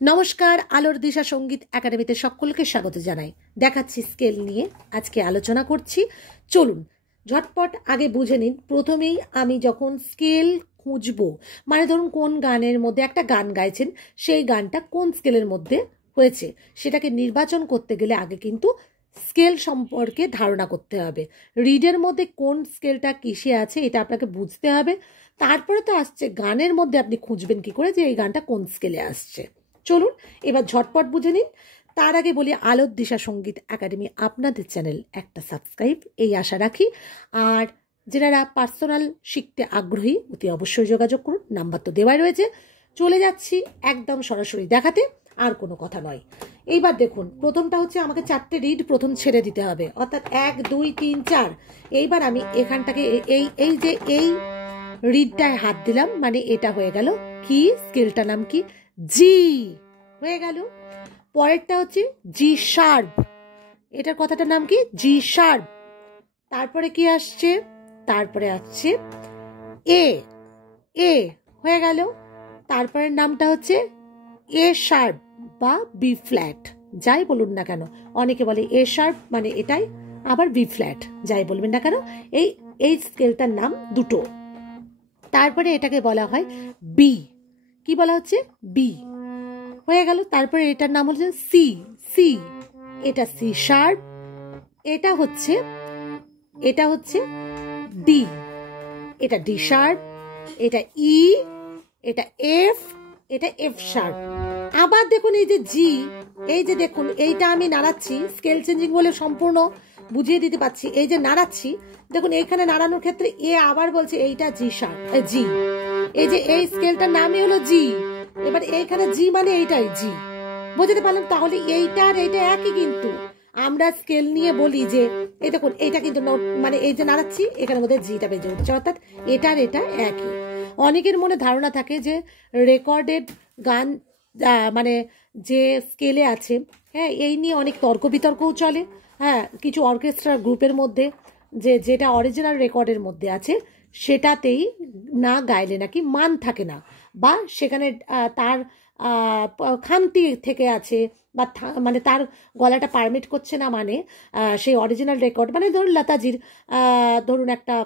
নমস্কার, আলোর দিশা সঙ্গীত একাডেমিতে সকলকে স্বাগত জানাই। দেখাচ্ছি স্কেল নিয়ে আজকে আলোচনা করছি। চলুন ঝটপট আগে বুঝে নিন। প্রথমেই আমি যখন স্কেল খুঁজবো, মানে ধরুন কোন গানের মধ্যে একটা গান গাইছেন, সেই গানটা কোন স্কেলের মধ্যে হয়েছে সেটাকে নির্বাচন করতে গেলে আগে কিন্তু স্কেল সম্পর্কে ধারণা করতে হবে। রিডের মধ্যে কোন স্কেলটা কিসে আছে এটা আপনাকে বুঝতে হবে। তারপরে তো আসছে গানের মধ্যে আপনি খুঁজবেন কি করে যে এই গানটা কোন স্কেলে আসছে। চলুন এবার ঝটপট বুঝে নিন। তার আগে বলি, আলোর দিশা সঙ্গীত একাডেমি আপনাদের চ্যানেল, একটা সাবস্ক্রাইব এই আশা রাখি। আর যারা পার্সোনাল শিখতে আগ্রহী অতি অবশ্যই যোগাযোগ করুন, নাম্বার তো দেওয়াই রয়েছে। চলে যাচ্ছি একদম সরাসরি দেখাতে, আর কোনো কথা নয়। এইবার দেখুন, প্রথমটা হচ্ছে আমাকে 4টে রিড প্রথম ছেড়ে দিতে হবে, অর্থাৎ 1 2 3 4। এইবার আমি এখানটাকে এই রিডটায় হাত দিলাম, মানে এটা হয়ে গেল কি, স্কেলটার নাম কি, জি হয়ে গেল। পরেরটা হচ্ছে জি শার্প, এটার কথাটার নাম কি, জি শার্প। তারপরে কি আসছে, তারপরে আসছে এ, এ হয়ে গেল। তারপরের নামটা হচ্ছে এ শার্প বা বি ফ্ল্যাট, যাই বলুন না কেন। অনেকে বলে এ শার্প মানে এটাই, আবার বি ফ্ল্যাট, যাই বলবেন না কেন। এই স্কেলটার নাম দুটো। তারপরে এটাকে বলা হয় বি, কি বলা হচ্ছে, বি হয়ে গেল। তারপরে এটার নাম হচ্ছে সি, সি এটা সি শার্প, এটা হচ্ছে ডি, এটা ডি শার্প, এটা ই, এটা এফ, এটা এফ শার্প। আবার দেখুন এই যে জি, এই যে দেখুন এইটা আমি নাড়াচ্ছি, স্কেল চেঞ্জিং বলে সম্পূর্ণ বুঝিয়ে দিতে পারছি। এই যে নাড়াচ্ছি, দেখুন এইখানে নাড়ানোর ক্ষেত্রে এ আবার বলছে এইটা জি শার্প, জি। এই যে এই স্কেলটার নামই হলো জি। এবার এইখানে জি মানে এইটাই জি, বুঝতে পারলাম। তাহলে এইটা আর এইটা একই, কিন্তু আমরা স্কেল নিয়ে বলি যে এই দেখুন এইটা কিন্তু মানে এই যে নাড়াচ্ছি এখানের মধ্যে জিটা বেজে উঠছে, অর্থাৎ এটা আর এটা একই। অনেকের মনে ধারণা থাকে যে রেকর্ডেড গান মানে যে স্কেলে আছে, হ্যাঁ, এই নিয়ে অনেক তর্ক বিতর্কও চলে। হ্যাঁ, কিছু অর্কেস্ট্রা গ্রুপের মধ্যে যে যেটা অরিজিনাল রেকর্ডের মধ্যে আছে সেটাতেই না গাইলে নাকি মান থাকে না, বা সেখানে তার খামতি থেকে আছে, বা মানে তার গলাটা পারমিট করছে না, মানে সেই অরিজিনাল রেকর্ড, মানে ধরুন লতাজির ধরুন একটা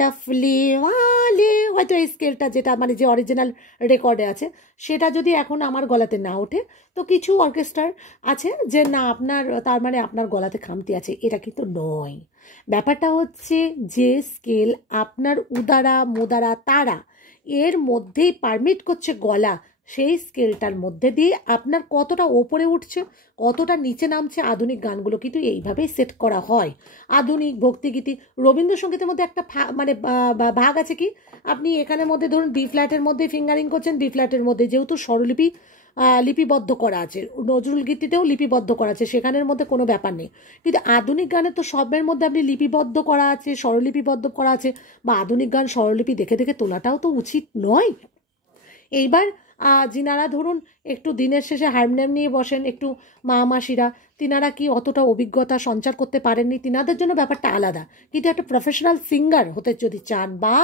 ডাফলি ওয়ালে, হয়তো এই স্কেলটা যেটা মানে যে অরিজিনাল রেকর্ডে আছে সেটা যদি এখন আমার গলাতে না ওঠে, তো কিছু অর্কেস্ট্রার আছে যে না আপনার তার মানে আপনার গলাতে খামতি আছে, এটা কিন্তু নয়। ব্যাপারটা হচ্ছে যে স্কেল আপনার উদারা মোদারা তারা এর মধ্যেই পারমিট করছে গলা, সেই স্কেলটার মধ্যে দিয়ে আপনার কতটা ওপরে উঠছে কতটা নিচে নামছে, আধুনিক গানগুলো কিন্তু এইভাবেই সেট করা হয়। আধুনিক ভক্তিগীতি রবীন্দ্রসঙ্গীতের মধ্যে একটা মানে ভাগ আছে কি, আপনি এখানের মধ্যে ধরুন বি ফ্ল্যাটের মধ্যে ফিঙ্গারিং করছেন, বি ফ্ল্যাটের মধ্যে যেহেতু স্বরলিপি লিপিবদ্ধ করা আছে, নজরুল গীতিতেও লিপিবদ্ধ করা আছে, সেখানের মধ্যে কোনো ব্যাপার নেই। কিন্তু আধুনিক গানে তো সবের মধ্যে আপনি লিপিবদ্ধ করা আছে, স্বরলিপিবদ্ধ করা আছে, বা আধুনিক গান স্বরলিপি দেখে দেখে তোলাটাও তো উচিত নয়। এইবার যিনারা ধরুন একটু দিনের শেষে হারমোনিয়াম নিয়ে বসেন, একটু মা মাসিরা, তিনারা কি অতটা অভিজ্ঞতা সঞ্চার করতে পারেননি, তিনাদের জন্য ব্যাপারটা আলাদা। কিন্তু একটা প্রফেশনাল সিঙ্গার হতে যদি চান, বা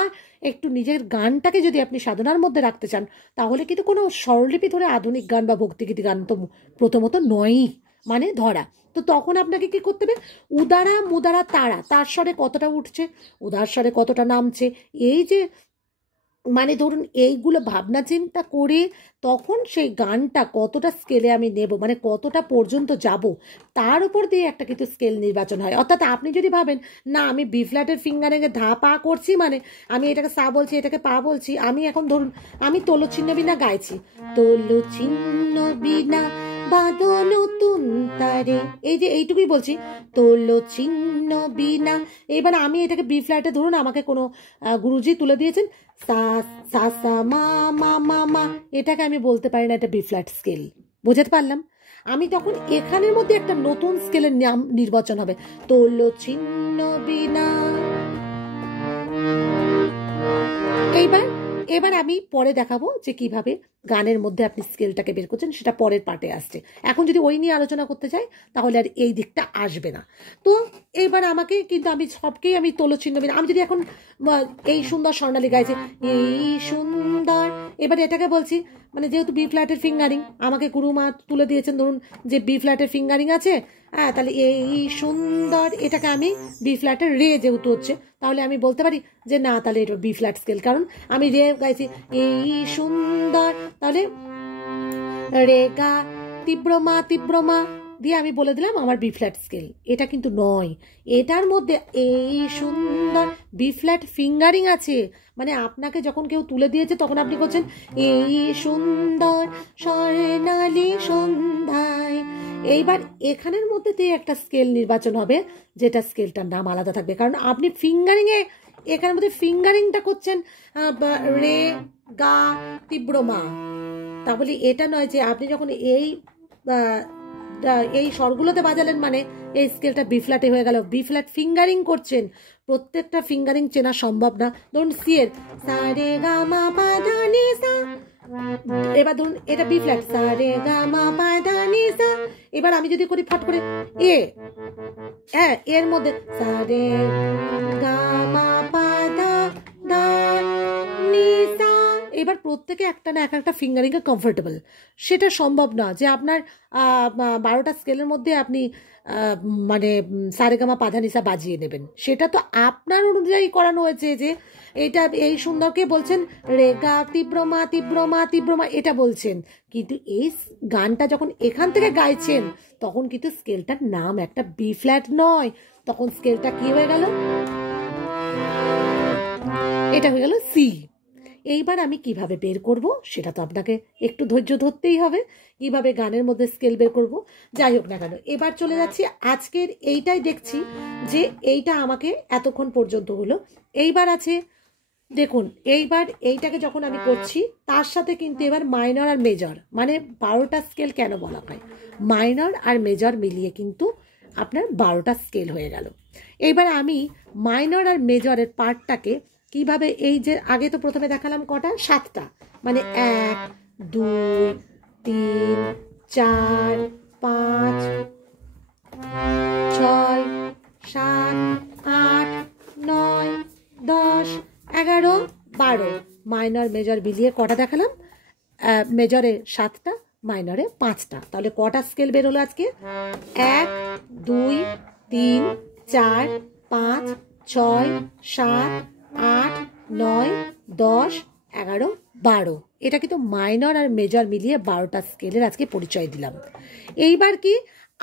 একটু নিজের গানটাকে যদি আপনি সাধনার মধ্যে রাখতে চান, তাহলে কিন্তু কোনো স্বরলিপি ধরে আধুনিক গান বা ভক্তিগীতি গান তো প্রথমত নয়ই, মানে ধরা। তো তখন আপনাকে কি করতে হবে, উদারা মুদারা তারা, তার স্বরে কতটা উঠছে, উদার স্বরে কতটা নামছে, এই যে মানে ধরুন এইগুলো ভাবনা চিন্তা করে তখন সেই গানটা কতটা স্কেলে আমি নেব, মানে কতটা পর্যন্ত যাব, তার উপর দিয়ে একটা কিন্তু স্কেল নির্বাচন হয়। অর্থাৎ আপনি যদি ভাবেন না আমি বি ফ্ল্যাটের ফিঙ্গারিংয়ে ধা পা করছি, মানে আমি এটাকে সা বলছি এটাকে পা বলছি, আমি এখন ধরুন আমি তোলো ছিন্ন বিনা গাইছি, তোলো ছিন্ন বিনা বাঁধো নতুন তারে, এই যে এইটুকুই বলছি, তোলো ছিন্ন বিনা। এবার আমি এটাকে বি ফ্ল্যাটে ধরুন আমাকে কোনো গুরুজি তুলে দিয়েছেন সা সা সা মা মা মা মা, এটাকে আমি বলতে পারি না এটা বি ফ্ল্যাট স্কেল, বুঝতে পারলাম। আমি তখন এখানের মধ্যে একটা নতুন স্কেলের নাম নির্বাচন হবে, তোলো ছিন্ন বিনা। এবার আমি পরে দেখাবো যে কিভাবে গানের মধ্যে আপনি স্কেলটাকে বের করছেন, সেটা পরের পার্টে আসছে। এখন যদি ওই নিয়ে আলোচনা করতে চাই তাহলে আর এই দিকটা আসবে না। তো এইবার আমাকে কিন্তু আমি সবকেই আমি তোলচিহ্ন, আমি যদি এখন এই সুন্দর স্বর্ণালী গাইছে এই সুন্দর, এবারে এটাকে বলছি মানে যেহেতু বি ফ্ল্যাটের ফিঙ্গারিং আমাকে গুরুমা তুলে দিয়েছেন, ধরুন যে বি ফ্ল্যাটের ফিঙ্গারিং আছে, হ্যাঁ, তাহলে এই সুন্দর এটাকে আমি বি ফ্ল্যাটের রে যেহেতু হচ্ছে, তাহলে আমি বলতে পারি যে না তাহলে এটা বি ফ্ল্যাট স্কেল, কারণ আমি রে গাইছি এই সুন্দর, তাহলে রে গা তীব্র মা দিয়ে আমি বলে দিলাম আমার বি ফ্ল্যাট স্কেল। এটা কিন্তু নয়, এটার মধ্যে এই সুন্দর বি ফ্ল্যাট ফিঙ্গারিং আছে, মানে আপনাকে যখন কেউ তুলে দিয়েছে তখন আপনি করছেন এই সুন্দর স্বর্ণালী সন্ধ্যায়। এইবার এখানের মধ্যে দিয়ে একটা স্কেল নির্বাচন হবে, যেটা স্কেলটার নাম আলাদা থাকবে, কারণ আপনি ফিঙ্গারিংয়ে এখানের মধ্যে ফিঙ্গারিংটা করছেন রে গা তীব্র মা। তাহলে এটা নয় যে আপনি যখন এই স্বরগুলোতে বাজালেন মানে এই স্কেলটা বি ফ্ল্যাটে হয়ে গেল। বি ফ্ল্যাট ফিঙ্গারিং করছেন, প্রত্যেকটা ফিঙ্গারিং চেনা সম্ভব না। ধরুন সি এর সা রে গা মা পা ধা নি সা, এবার ধরুন এটা বি ফ্ল্যাট সা রে গা মা পা ধা নি সা। এবার আমি যদি করি ফট করে এ, হ্যাঁ, এর মধ্যে সা রে গা মা পা ধা ধা নি সা, এবার প্রত্যেকে একটা না একটা ফিঙ্গারিংয়ে কমফোর্টেবল, সেটা সম্ভব না যে আপনার 12টা স্কেলের মধ্যে আপনি মানে সারেগামা পাধানিসা বাজিয়ে নেবেন। সেটা তো আপনার অনুযায়ী করানো হয়েছে, যে এটা এই সুন্দরকে বলছেন রেগা তীব্রমা তীব্রমা তীব্রমা এটা বলছেন, কিন্তু এই গানটা যখন এখান থেকে গাইছেন তখন কিন্তু স্কেলটার নাম একটা বি ফ্ল্যাট নয়, তখন স্কেলটা কি হয়ে গেল, এটা হয়ে গেল সি। এইবার আমি কিভাবে বের করব সেটা তো আপনাকে একটু ধৈর্য ধরতেই হবে, কিভাবে গানের মধ্যে স্কেল বের করব। যাই হোক না কেন, এবার চলে যাচ্ছি আজকের এইটাই, দেখছি যে এইটা আমাকে এতক্ষণ পর্যন্ত হলো। এইবার আছে দেখুন, এইবার এইটাকে যখন আমি করছি তার সাথে কিন্তু এবার মাইনর আর মেজর, মানে 12টা স্কেল কেন বলা হয়, মাইনর আর মেজর মিলিয়ে কিন্তু আপনার 12টা স্কেল হয়ে গেল। এইবার আমি মাইনর আর মেজরের পার্টটাকে কিভাবে, এই যে আগে তো প্রথমে দেখালাম কটা, 7টা, মানে 1 2 3 4 5 6 7 8 9 10 11 12, মাইনর মেজর মিলিয়ে কটা দেখালাম, মেজরে 7টা মাইনরে 5টা, তাহলে কটা স্কেল বের হলো আজকে, 1 2 3 4 5 6 7 8 9 10 11 12, এটা কিন্তু মাইনর আর মেজর মিলিয়ে 12টা স্কেলের আজকে পরিচয় দিলাম। এইবার কি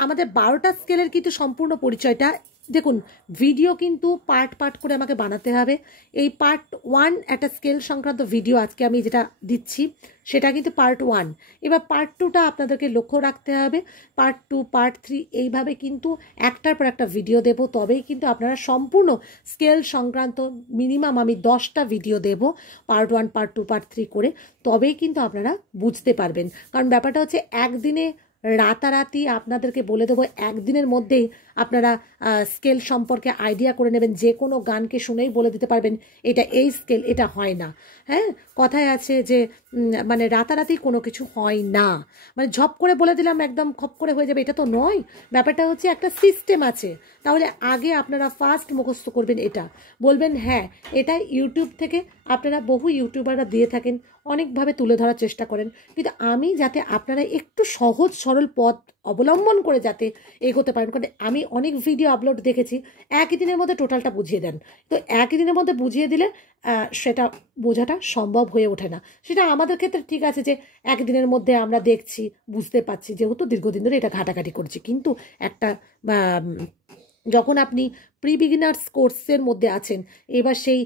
আমাদের 12টা স্কেলের কিন্তু সম্পূর্ণ পরিচয়টা দেখুন, ভিডিও কিন্তু পার্ট পার্ট করে আমাকে বানাতে হবে। এই পার্ট 1 একটা স্কেল সংক্রান্ত ভিডিও আজকে আমি যেটা দিচ্ছি সেটা কিন্তু পার্ট 1। এবার পার্ট 2টা আপনাদেরকে লক্ষ্য রাখতে হবে, পার্ট 2 পার্ট 3 এইভাবে কিন্তু একটার পর একটা ভিডিও দেব, তবেই কিন্তু আপনারা সম্পূর্ণ স্কেল সংক্রান্ত মিনিমাম আমি 10টা ভিডিও দেব পার্ট 1 পার্ট 2 পার্ট 3 করে, তবেই কিন্তু আপনারা বুঝতে পারবেন। কারণ ব্যাপারটা হচ্ছে একদিনে রাতারাতি আপনাদেরকে বলে দেবো, একদিনের মধ্যেই আপনারা স্কেল সম্পর্কে আইডিয়া করে নেবেন, যে কোনো গানকে শুনেই বলে দিতে পারবেন এটা এই স্কেল, এটা হয় না। হ্যাঁ, কথায় আছে যে মানে রাতারাতি কোনো কিছু হয় না, মানে ঝপ করে বলে দিলাম একদম খপ করে হয়ে যাবে, এটা তো নয়। ব্যাপারটা হচ্ছে একটা সিস্টেম আছে। তাহলে আগে আপনারা ফার্স্ট মুখস্থ করবেন, এটা বলবেন হ্যাঁ এটা ইউটিউব থেকে আপনারা বহু ইউটিউবাররা দিয়ে থাকেন, অনেকভাবে তুলে ধরার চেষ্টা করেন, কিন্তু আমি যাতে আপনারা একটু সহজ সরল পথ অবলম্বন করে যাতে এগোতে পারেন, কারণ আমি অনেক ভিডিও আপলোড দেখেছি একই দিনের মধ্যে টোটালটা বুঝিয়ে দেন, তো একই দিনের মধ্যে বুঝিয়ে দিলে সেটা বোঝাটা সম্ভব হয়ে ওঠে না। সেটা আমাদের ক্ষেত্রে ঠিক আছে যে একদিনের মধ্যে আমরা দেখছি বুঝতে পারছি, যেহেতু দীর্ঘদিন ধরে এটা ঘাটাঘাটি করছি, কিন্তু একটা যখন আপনি প্রি বিগিনার্স কোর্সের মধ্যে আছেন, এবার সেই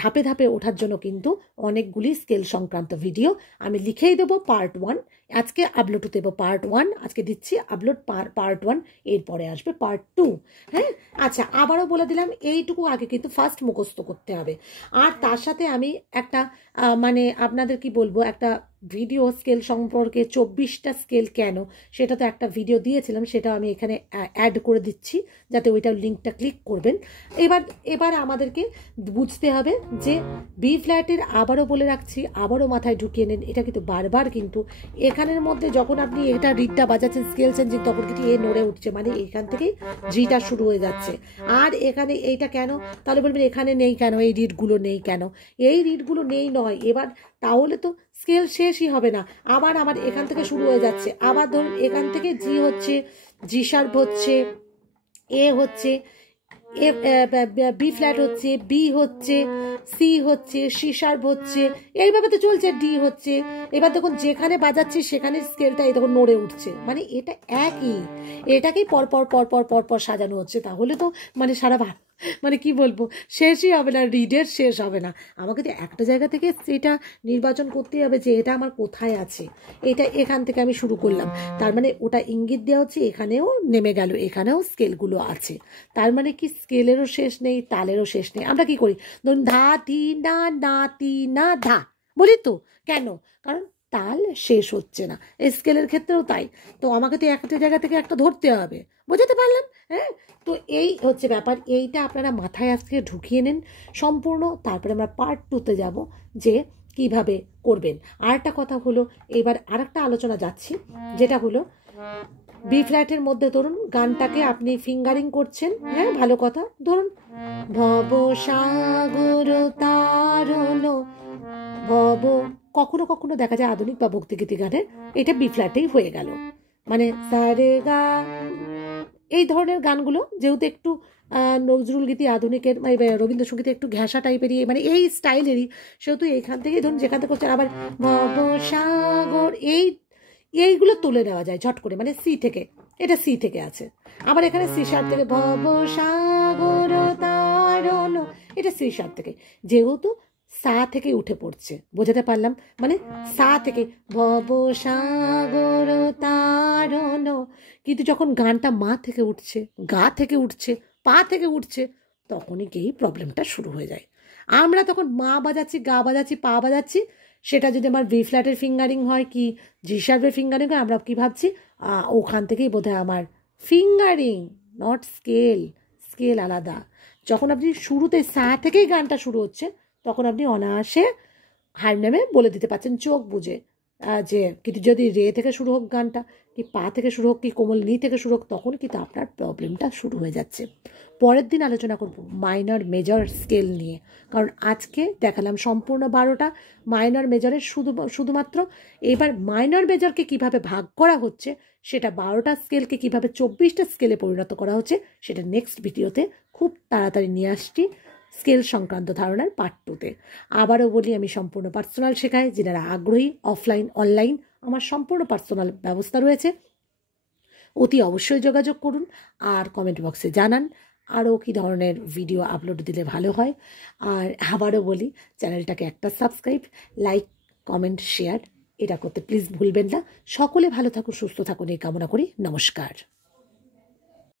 ধাপে ধাপে ওঠার জন্য কিন্তু অনেকগুলি স্কেল সংক্রান্ত ভিডিও আমি লিখেই দেবো পার্ট 1, আজকে আপলোড দেবো পার্ট 1, আজকে দিচ্ছি আপলোড পার্ট 1, এরপরে আসবে পার্ট 2। হ্যাঁ, আচ্ছা, আবারও বলে দিলাম এইটুকু আগে কিন্তু ফার্স্ট মুখস্থ করতে হবে। আর তার সাথে আমি একটা মানে আপনাদের কি বলবো, একটা ভিডিও স্কেল সম্পর্কে 24টা স্কেল কেন, সেটা তো একটা ভিডিও দিয়েছিলাম, সেটা আমি এখানে অ্যাড করে দিচ্ছি যাতে ওইটার লিঙ্ক লিঙ্কটা ক্লিক করবেন। এবার আমাদেরকে বুঝতে হবে যে বি ফ্ল্যাটের, আবারও বলে রাখছি, আবারও মাথায় ঢুকিয়ে নেন, এটা কিন্তু বারবার কিন্তু এখানের মধ্যে যখন আপনি এটা রিডটা বাজাচ্ছেন স্কেল চেঞ্জিং, তখন কিন্তু এ নড়ে উঠছে, মানে এখান থেকেই জিটা শুরু হয়ে যাচ্ছে। আর এখানে এইটা কেন, তাহলে বলবেন এখানে নেই কেন, এই রিডগুলো নেই কেন? এই রিডগুলো নেই নয়, এবার তাহলে তো স্কেল শেষই হবে না। আবার আমার এখান থেকে শুরু হয়ে যাচ্ছে, আবার ধরুন এখান থেকে জি হচ্ছে, জি শার্প হচ্ছে, এ হচ্ছে, বি ফ্ল্যাট হচ্ছে, বি হচ্ছে, সি হচ্ছে, সি শার্প হচ্ছে, এইভাবে তো চলছে, ডি হচ্ছে। এবার দেখুন যেখানে বাজাচ্ছি সেখানে স্কেলটা এই তখন নড়ে উঠছে, মানে এটা একই, এটাকেই পরপর পরপর পরপর সাজানো হচ্ছে। তাহলে তো মানে সারা মানে কি বলবো, শেষই হবে না, রিডের শেষ হবে না। আমাকে তো একটা জায়গা থেকে সেটা নির্বাচন করতেই হবে যে এটা আমার কোথায় আছে। এটা এখান থেকে আমি শুরু করলাম, তার মানে ওটা ইঙ্গিত দেওয়া হচ্ছে এখানেও নেমে গেল, এখানেও স্কেলগুলো আছে, তার মানে কি স্কেলেরও শেষ নেই, তালেরও শেষ নেই। আমরা কি করি, ধরুন ধা তি না, না তি না ধা বলি তো, কেন? কারণ তাল শেষ হচ্ছে না। স্কেলের ক্ষেত্রেও তাই। তো আমাকে তো একটা জায়গা থেকে একটা ধরতে হবে, বোঝাতে পারলাম? হ্যাঁ, তো এই হচ্ছে ব্যাপার। এইটা আপনারা মাথায় আজকে ঢুকিয়ে নেন সম্পূর্ণ। তারপরে আমরা পার্ট 2-তে যাব যে কিভাবে করবেন। আর একটা কথা হলো, এবার আর একটা আলোচনা যাচ্ছি, যেটা হলো বি ফ্ল্যাটের মধ্যে ধরুন গানটাকে আপনি ফিঙ্গারিং করছেন, হ্যাঁ ভালো কথা। ধরুন ভব সাগর তারণ ভব, কখনো কখনো দেখা যায় আধুনিক বা ভক্তিগীতি গানের এটা বি ফ্ল্যাটেই হয়ে গেল, মানে সারে গা, এই ধরনের গানগুলো যেহেতু একটু নজরুল গীতি আধুনিকের রবীন্দ্রসঙ্গীতে একটু ঘেঁষা টাইপেরই, মানে এই স্টাইলেরই, সেহেতু এইখান থেকে ধরুন যেখান থেকে করছেন আবার ভব সাগর, এইগুলো তুলে নেওয়া যায় ঝট করে, মানে সি থেকে, এটা সি থেকে আছে। আবার এখানে সি শার্প থেকে ভব সাগর তারণ, এটা সি শার্প থেকে, যেহেতু সা থেকে উঠে পড়ছে, বোঝাতে পারলাম? মানে সা থেকে ভব সাগর তারণ, কিন্তু যখন গানটা মা থেকে উঠছে, গা থেকে উঠছে, পা থেকে উঠছে, তখনই গিয়েই প্রবলেমটা শুরু হয়ে যায়। আমরা তখন মা বাজাচ্ছি, গা বাজাচ্ছি, পা বাজাচ্ছি, সেটা যদি আমার বি ফ্ল্যাটের ফিঙ্গারিং হয় কি জি শার্পের ফিঙ্গারিং হয়, আমরা কি ভাবছি ওখান থেকেই বোধহয় আমার ফিঙ্গারিং, নট স্কেল। স্কেল আলাদা। যখন আপনি শুরুতে সা থেকেই গানটা শুরু হচ্ছে, তখন আপনি অনায়াসে হারমোনিয়ামে বলে দিতে পারছেন চোখ বুঝে যে, কিন্তু যদি রে থেকে শুরু হোক গানটা, কি পা থেকে শুরু হোক, কি কোমল নি থেকে শুরু হোক, তখন কিন্তু আপনার প্রবলেমটা শুরু হয়ে যাচ্ছে। পরের দিন আলোচনা করব মাইনর মেজর স্কেল নিয়ে, কারণ আজকে দেখালাম সম্পূর্ণ 12টা মাইনর মেজরের শুধুমাত্র। এবার মাইনর মেজরকে কিভাবে ভাগ করা হচ্ছে, সেটা 12টা স্কেলকে কিভাবে 24টা স্কেলে পরিণত করা হচ্ছে, সেটা নেক্সট ভিডিওতে খুব তাড়াতাড়ি নিয়ে আসছি, স্কেল সংক্রান্ত ধারণার পার্ট 2-তে। আবারও বলি, আমি সম্পূর্ণ পার্সোনাল শেখাই, যারা আগ্রহী অফলাইন অনলাইন আমার সম্পূর্ণ পার্সোনাল ব্যবস্থা রয়েছে, অতি অবশ্যই যোগাযোগ করুন। আর কমেন্ট বক্সে জানান আরও কী ধরনের ভিডিও আপলোড দিলে ভালো হয়। আর আবারও বলি, চ্যানেলটাকে একটা সাবস্ক্রাইব, লাইক, কমেন্ট, শেয়ার এটা করতে প্লিজ ভুলবেন না। সকলে ভালো থাকুন, সুস্থ থাকুন এই কামনা করি। নমস্কার।